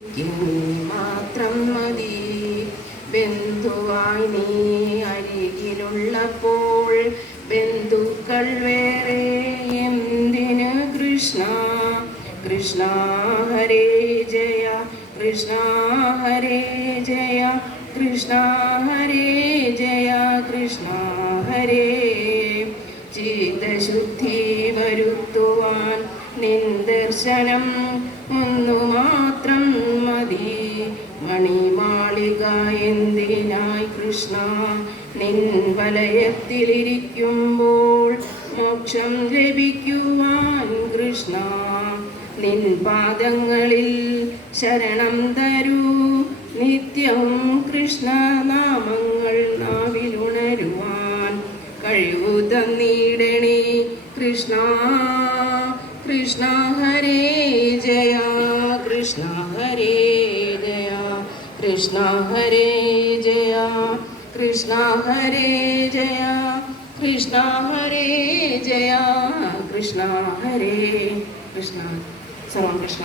മാത്രം മതി ബന്ധുവായി നീ അരികിലുള്ളപ്പോൾ ബന്ധുക്കൾ വേറെ എന്തിന് കൃഷ്ണ. കൃഷ്ണ ഹരേ ജയ കൃഷ്ണ ഹരേ ജയ കൃഷ്ണ ഹരേ ജയ കൃഷ്ണ ഹരേ. ചിത്തശുദ്ധി വരുത്തുവാൻ നിൻ ദർശനം ഒന്നു മാത്രം മതി. മണിമാളിക എന്തിനായി കൃഷ്ണ, നിൻ വലയത്തിലിരിക്കുമ്പോൾ മോക്ഷം ലഭിക്കുവാൻ കൃഷ്ണ. നിൻ പാദങ്ങളിൽ ശരണം തരൂ നിത്യവും കൃഷ്ണനാമങ്ങൾ നാവിലുണരുവാൻ കഴിവു തന്നിടണേ കൃഷ്ണ. കൃഷ്ണ ഹരേ ജയ കൃഷ്ണ ഹരേ ജയ കൃഷ്ണ ഹരേ ജയ കൃഷ്ണ ഹരേ ജയ കൃഷ്ണ ഹരേ ജയ കൃഷ്ണ ഹരേ. കൃഷ്ണ സർവം കൃഷ്ണ.